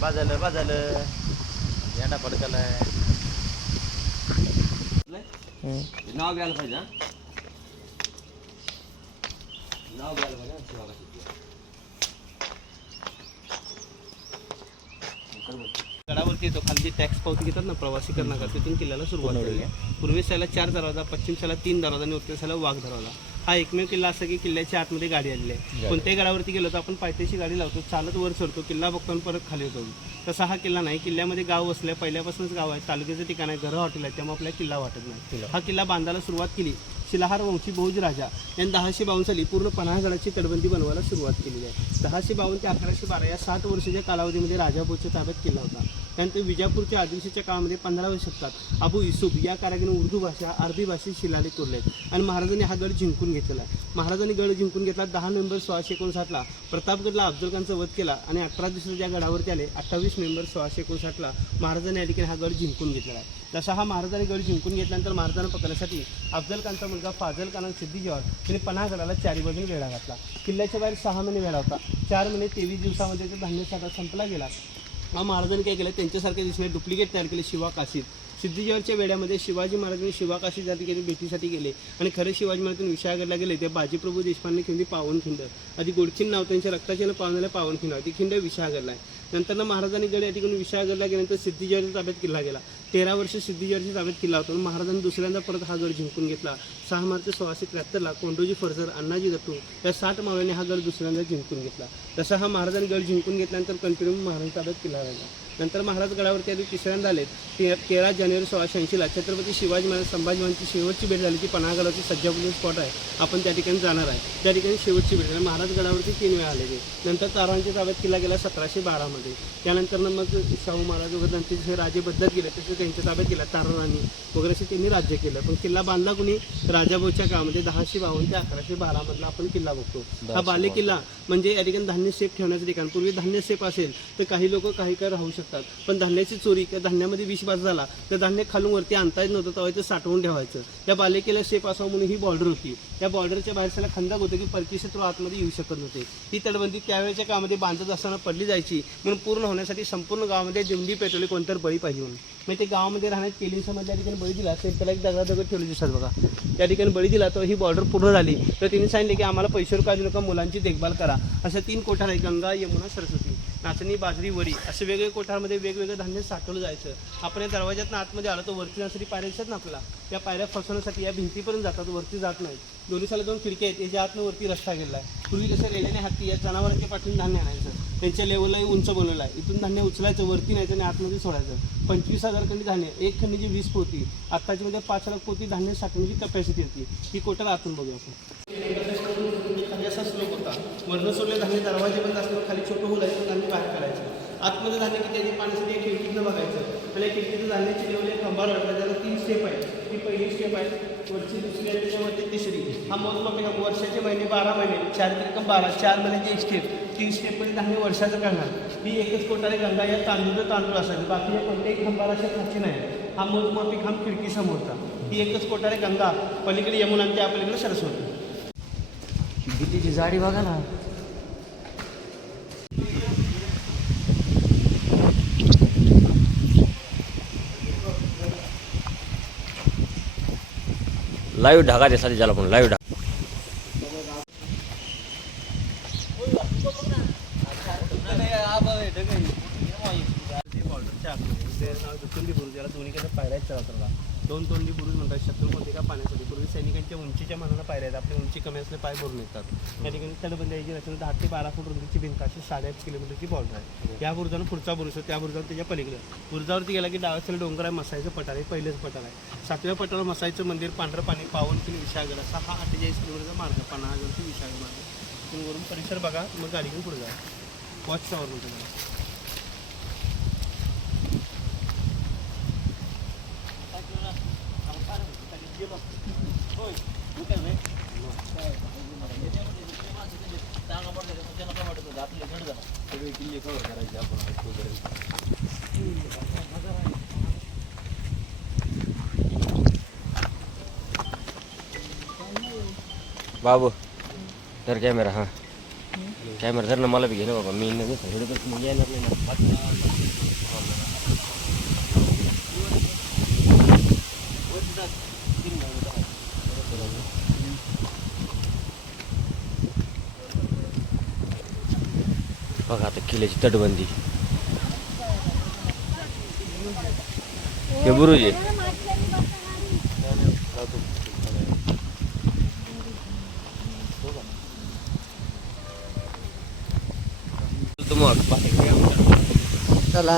बाजालं बाजालं. येणा पडकलाय नाव घ्यायला पाहिजे हा? नाव घ्यायला पाहिजे हा, शिवाकाशीचं. गडावरती येतो खाली टॅक्स पावती घेतात ना प्रवासी करणार तिथून किल्ल्याला सुरुवात झाली पूर्वी साला चार दरवाजा पश्चिम साला तीन दरवाजा आणि उत्तर साला वाघ दरवाजा. हा एकमेव किल्ला असा की किल्ल्याच्या आतमध्ये गाडी आलेली आहे. कोणत्याही गडावरती गेलो तर आपण पायथ्याशी गाडी लावतो चालत वर चढतो किल्ला बघतो आणि परत खाली होतो तसा हा किल्ला नाही. किल्ल्यामध्ये गाव वसल्या पहिल्यापासूनच गाव आहे. तालुक्याचं ठिकाण आहे घरं हॉटेल आहे त्यामुळे आपल्याला किल्ला वाटत नाही. हा किल्ला बांधायला सुरुवात केली. शिलाहार वंशी बहुज राजा यांनी दहाशे बावन्न साली पूर्ण पन्हाळगडाची तटबंदी बनवायला सुरुवात केली आहे. दहाशे बावन्न ते अकराशे बारा या साठ वर्षाच्या कालावधीमध्ये राजापूरच्या ताब्यात केला होता. त्यानंतर विजापूरच्या आदिवासीच्या काळामध्ये पंधराव्या शतकात अबू युसुफ या कारागिरीने उर्दू भाषा अरबी भाषेत शिलाले कोरले आणि महाराजांनी हा गड जिंकून घेतलेला आहे. महाराजांनी गड जिंकून घेतला. दहा नोव्हेंबर सोळाशे एकोणसाठला प्रतापगडला अफजल खानचा वध केला आणि अठरा दिवसाच्या ज्या गडावरती आले. अठ्ठावीस नोव्हेंबर सोळाशे एकोणसाठला महाराजांनी या ठिकाणी हा गड जिंकून घेतलेला आहे. तसा हा महाराजांनी गड जिंकून घेतल्यानंतर महाराजांना पकडण्यासाठी अफजल खानचा मुलगा फाजल कानन आणि सिद्धी जवाहर त्यांनी पन्हागडाला चारी बाजून वेढा घातला. किल्ल्याच्या बाहेर सहा महिने वेढा होता. चार महिने तेवीस दिवसामध्ये ते धान्य साठा संपला गेला. हा महाराजांनी काय केलं? त्यांच्यासारख्या दिसणे डुप्लिकेट तयार केले शिवा काशीद. सिद्धीजवळच्या वेळामध्ये शिवाजी महाराजांनी शिवाकाशी काशीद या भेटीसाठी गेले. आणि खरे शिवाजी महाराजांनी विशाळगडला गेले ते बाजीप्रभू देशपांडे खिंडी पावनखिंड आधी गोडखिंड नाव त्यांच्या रक्ताच्या पावनाला पावनखिंड ती खिंड विशाळगडला आहे. नंतर महाराजांनी गड या ठिकाणी विशाळगडला गेल्यानंतर सिद्धीजवळच्या ताब्यात किल्ला गेला. तेरा वर्ष सिद्धीजवळच्या ताब्यात किल्ला होता. आणि महाराजांनी दुसऱ्यांदा परत हा गड जिंकून घेतला. सहा मार्च सोळाशे त्र्याहत्तरला कोंडोजी फर्जर अण्णाजी दत्तू या साठ मावळ्यांनी हा गड दुसऱ्यांदा जिंकून घेतला. तसा हा महाराजांनी गड जिंकून घेतल्यानंतर कंटिन्यू महाराज ताब्यात किल्ला राहिला. नंतर महाराज गडावरती आधी तिसऱ्यांदा आले. ते तेरा जानेवारी सोळाशे ऐंशीला छत्रपती शिवाजी महाराज संभाजी महाराजांची शेवटची भेट झाली. ती पन्हागडावरची सज्जापूर स्पॉट आहे. आपण त्या ठिकाणी जाणार आहे. त्या ठिकाणी शेवटची भेट झाली. महाराज गडावरती तीन वेळा आले ते नंतर तारांच्या ताब्यात किल्ला गेला सतराशे बारामध्ये. त्यानंतर मग शाहू महाराज वगैरे त्यांचे जे राजे बदलत गेले तसे त्यांच्या ताब्यात गेला तारांनी वगैरे असे त्यांनी राज्य केलं. पण किल्ला बांधला कुणी? राजाभाऊच्या काळामध्ये दहाशे बावन्न ते अकराशे बारामधला आपण किल्ला बघतो. हा बाले किल्ला म्हणजे या ठिकाणी धान्य सेफ ठेवण्याचं ठिकाण. पूर्वी धान्य सेफ असेल तर काही लोक काही काय राहू शकतात. पण धान्याची चोरी किंवा धान्यामध्ये विषबाज झाला तर धान्य खालून वरती आणता येत नव्हतं तेव्हा ते साठवून ठेवायचं. त्या बालिकेला शेप असावं म्हणून ही बॉर्डर होती. त्या बॉर्डरच्या बाहेर त्याला खंदक होतं की परकी शत्रू आतमध्ये येऊ शकत नव्हते. ही तटबंदी त्यावेळेच्या काळामध्ये बांधत असताना पडली जायची. म्हणून पूर्ण होण्यासाठी संपूर्ण गावामध्ये दिंडी पेटवली कोणतर बळी पाहिजे म्हणून. मग ते गावामध्ये राहण्यात केली समज त्या ठिकाणी बळी दिला असेल त्याला एक दगडा दगड ठेवले दिसतात बघा. त्या ठिकाणी बळी दिला तर ही बॉर्डर पूर्ण झाली. तर तिने सांगितले की आम्हाला पैशावर काढू नका मुलांची देखभाल करा. अशा तीन कोठार आहे गंगा यमुना सरस्वती. नाचणी बाजरी वडी असे वेगवेगळे कोठारमध्ये वेगवेगळं धान्य साठवलं जायचं. आपण या दरवाज्यात आतमध्ये आलो तर वरती जाण्यासाठी पायऱ्या दिसतात ना आपला त्या पायऱ्या फसवण्यासाठी या भिंतीपर्यंत जातात वरती जात नाही दोन्ही साला दोन खिडक्या आहेत याच्या आतनं वरती रस्ता गेलेला आहे. पूर्वी कसं रेल्वेने हत्ती या जनावरांच्या पाठवून धान्य आणायचं. त्यांच्या लेवललाही उंच बनवलं आहे. इथून धान्य उचलायचं वरती न्यायचं आणि आतमध्ये सोडायचं. पंचवीस हजार खंडी धान्य एक खंडीची वीस पोती. आत्ताची मध्ये पाच लाख पोती धान्य साठवण्याची कपॅसिटी होती. ही कोटर आतून बघूया आपण. वरनं सोडले धान्य दरवाजे बंद असल्यावर खाली छोटं होलायचं धान्य बाहेर करायचं आतमध्ये धान्य किती आहे पाण्यासाठी एक खिडकीतनं बघायचं. आणि खिडकीचं धान्याची लेवल एक खंबार वाटलं त्याला तीन स्टेप आहे ही पहिली स्टेप आहे वरची दुसरी आणि त्याच्यावरती तिसरी. हा मोजमाप आहे वर्षाचे महिने बारा महिने चार रक्कम बारा चार महिन्याची एक स्टेप तीन स्टेपमध्ये धान्य वर्षाचं करणार ही एकच कोटाने गंगा या तांदूळ तांदूळ असायचे. बाकी या कोणत्याही खंबार अशा खाची नाही. हा मोजमापिक खांब खिडकी समोरचा ही एकच कोटारे गंगा पलीकडे यमुना आणि त्या पलीकडे सरस्वती. भीतीची जाडी बघा ना. लाईव्ह ढाका त्यासाठी ज्याला पण लाईव्ह ढाका. बॉर्डरच्या आतमध्ये ते नाव दुतुंडी बुरुज याला दोन्हीकडे पायऱ्या आहेत चढातला दोन तोंडी बुरुज म्हणतात शत्रूमध्ये का पाण्यासाठी? पूर्वी सैनिकांच्या उंचीच्या मानानं पायऱ्या आहेत. आपली उंची कमी असले पाय भरून येतात. त्या ठिकाणी तटबंदी रचना दहा ते बारा फूट रुंदीची भिंत अशी साडेआठ किलोमीटरची बॉर्डर आहे. या बुरुजानं पुढचा बुरुज आहे. त्या बुरुजावर त्याच्या पलीकडे. बुरुजावरती गेला की डावसल डोंगर आहे मसायचं पठार आहे पहिलेच पठार आहे. सातव्या पठारावर मसायचं मंदिर पांढरं पाणी पावन किलो विशाळगड असा हा अठ्ठेचाळीस किलोमीटरचा मार्ग पन्हाळगडची विशाळगड मार्ग. तुम्ही वरून परिसर बघा मग गाडी घेऊन पुढे जा. वॉच टॉवर म्हणतो त्याला. बाबू तर कॅमेरा हा. कॅमेरा धर ना मला बी घे ना बाबा मी नाही. व्हिडिओ येणार नाही ना. बघा आता किल्ल्याची तटबंदी. हे गुरुजी. चला.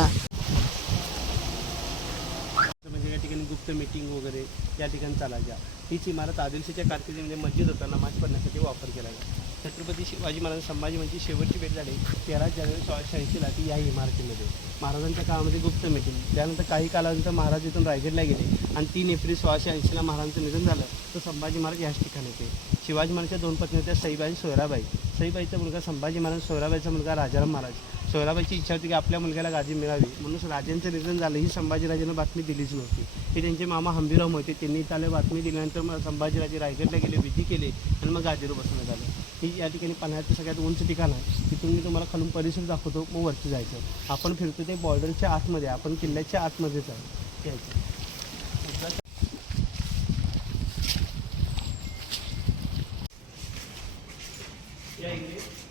म्हणजे या ठिकाणी गुप्त मीटिंग वगैरे या ठिकाणी चालायच्या हीच इमारत आदिलशाच्या कारकिर्दीमध्ये मस्जिद होता नमाज पढण्यासाठी वापर केला गेला छत्रपती शिवाजी महाराज संभाजी म्हणजे शेवटची भेट झाली. तेरा जानेवारी सोळाशे ऐंशीला ती या इमारतीमध्ये. महाराजांच्या काळामध्ये गुप्त मीटिंग. त्यानंतर काही कालानंतर महाराज इथून रायगडला गेले. आणि तीन एप्रिल सोळाशे ऐंशीला महाराजांचं निधन झालं. तर संभाजी महाराज याच ठिकाणी होते. शिवाजी महाराजच्या दोन पत्नी होत्या सईबाई सोयराबाई. सईबाईचा मुलगा संभाजी महाराज सोयराबाईचा मुलगा राजाराम महाराज. सोयराबाईची इच्छा होती की आपल्या मुलग्याला गादी मिळावी. म्हणून राजेंचं निधन झालं. ही संभाजीराजेनं बातमी दिलीच नव्हती. हे त्यांचे मामा हंबीराम होते. त्यांनी त्याला बातमी दिल्यानंतर मग संभाजीराजे रायगडला गेले विधी केले आणि मग गादीवर बसण्यात आलं ही या ठिकाणी पाण्याचं सगळ्यात उंच ठिकाण आहे. तिथून मी तुम्हाला खालून परिसर दाखवतो. मग वरती जायचं. आपण फिरतो ते बॉर्डरच्या आतमध्ये. आपण किल्ल्याच्या आतमध्येच आहे. यायचं. या इकडे.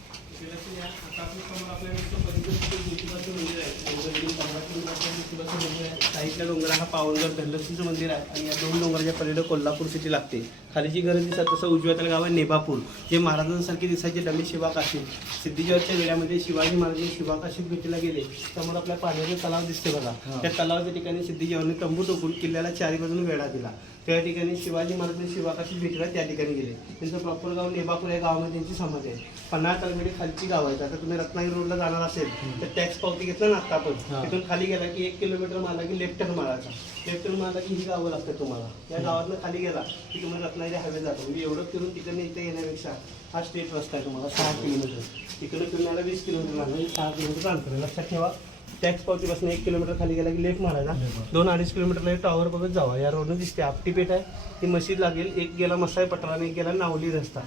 साईडला डोंगर हा पावनगड धनलक्ष्मीचं मंदिर आहे आणि या दोन डोंगराच्या पलीकडे कोल्हापूर सिटी लागते. खाली जी गरज दिसत तसं उजव्या त्याला गाव आहे नेबापूर जे महाराजांसारखे दिसायचे डमी शिवाकाशी सिद्धीजवळच्या वेळामध्ये शिवाजी महाराज शिवाकाशीत भेटीला गेले. समोर आपल्या पाण्याचा तलाव दिसते बघा. त्या तलावाच्या ठिकाणी सिद्धीजवळने तंबू टोकून किल्ल्याला चारी बाजूने वेढा दिला. त्या ठिकाणी शिवाजी महाराज शिवाकाशी भेटीला त्या ठिकाणी गेले. त्यांचं प्रॉपर गाव नेबापूर या गावामध्ये त्यांची समाधी आहे. पन्हाळ तालुक्याची खालची गाव आहेत आता तुम्ही रत्नागिरी रोडला जाणार असेल तर टॅक्स पावती घेतलं ना आता आपण. तिथून खाली गेला की एक किलोमीटर मारला की लेफ्ट टर्न मारायचा लेफ्ट टर्न मारला की ही गावं लागतात तुम्हाला. या गावातनं खाली गेला की तुम्हाला रत्नागिरी हायवे जातो. म्हणजे एवढं फिरून तिकडनं इथे येण्यापेक्षा हा स्टेट रस्ता आहे तुम्हाला. सहा किलोमीटर. तिकडे फिरण्याला वीस किलोमीटर लागलं. सहा किलोमीटर अंतर. लक्षात ठेवा. टॅक्स पावतीपासून एक किलोमीटर खाली गेला की लेफ्ट मारायचा दोन अडीच किलोमीटरला टॉवर बघत जावा. या रोडनं दिसते. आपटी पेठ आहे. ती मशीद लागेल. एक गेला मसाई पठार आणि एक गेला नावली रस्ता.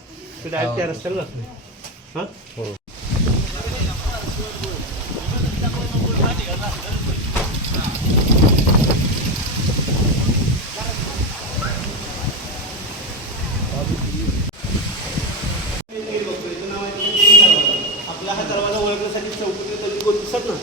ते डायरेक्ट त्या रस्त्याला जातो हां? आपला हा दरवाजा ओळखण्यासाठी चौकटी कधी कोण दिसत ना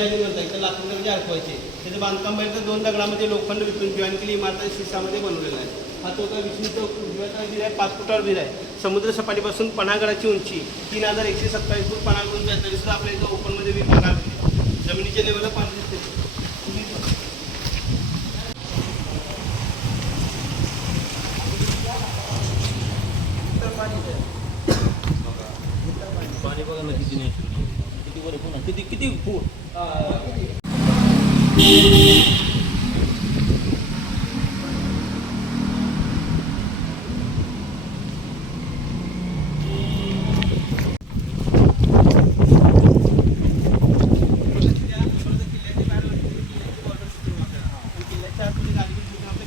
त्याला डिझाईन म्हणतात त्या लाकडाचे अडकवायचे त्याचं बांधकाम पाहिजे तर दोन दगडामध्ये लोखंड विकून जॉईन केली इमारत शिसामध्ये बनवलेला आहे. हा तो काय विष्णूचा उजव्याचा वीर आहे पाच फुटावर वीर आहे. समुद्र सपाटीपासून पणागडाची उंची. तीन हजार एकशे सत्तावीस फूट पणागड उंची आपल्या इथं ओपनमध्ये वीर बघायला जमिनीचे जमिनीच्या लेवलला पाणी दिसते पाणी बघा ना किती नाही किती वर पुन्हा किती किती फूट?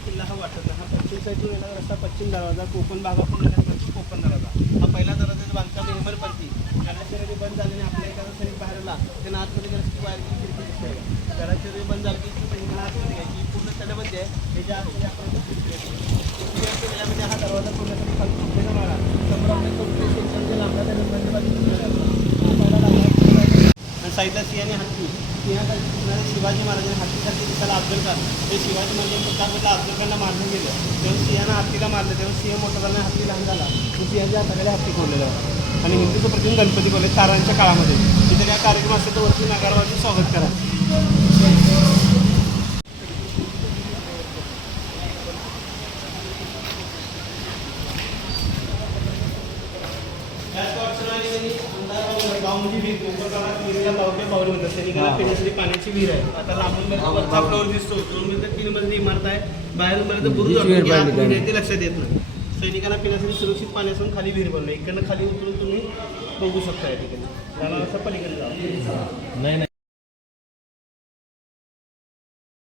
किल्ला हा वाटत आहे पश्चिम साईडून रस्ता पश्चिम दरवाजा कोकण भागातून कोकण दरवाजा हा पहिला दरवाजाचं बांधकाम हेमरपंथी गडाचे बंद झाल्याने आपल्या एखादा सैनिक बाहेर आला त्यांना आतमध्ये गेलं की बाहेर खिडकी दिसते गडाचे बंद झालं की इथून आतमध्ये घ्यायची ही पूर्ण तटबंदी आहे. त्याच्या आतमध्ये आपण खिडकी म्हणजे हा दरवाजा पूर्णपणे खाली मारा समोर आपल्या चौकटी स्टेशनचे लांबला हा आणि साईडला सिंहासाठी शिवाजी महाराजांनी हत्तीसाठी दिसायला अफजल खान ते शिवाजी महाराजांनी प्रतापगडला अफजल खानला मारलं गेलं. तेव्हा सिंहानं हत्तीला मारलं तेव्हा सिंह मोठा झाला हत्ती लहान झाला. तो सिंहाच्या हाताकडे हत्ती कोरलेला होता. आणि हिंदूचं प्रतिम गणपती बोलले तारांच्या काळामध्ये. तिथे काय कार्यक्रम असेल तर वरती नगरवाजी स्वागत करा त्याच अडचणी त्यांनी आमदार गावमध्ये वीर कोकणकाळात विहिरीला पावटे पावले सैनिकांना पिण्यासाठी पाण्याची विहीर आहे. आता लांबून वरचा दिसतो. दोन मजली तीन मजली इमारत आहे. बाहेर पर्यंत बुरुज आहे. ते लक्षात येत नाही. सैनिकांना पिण्यासाठी सुरक्षित पाण्यासून खाली विहीर बनलं इकडनं खाली उतरून तुम्ही बघू शकता या ठिकाणी. त्याला असं पलीकडे नाही नाही.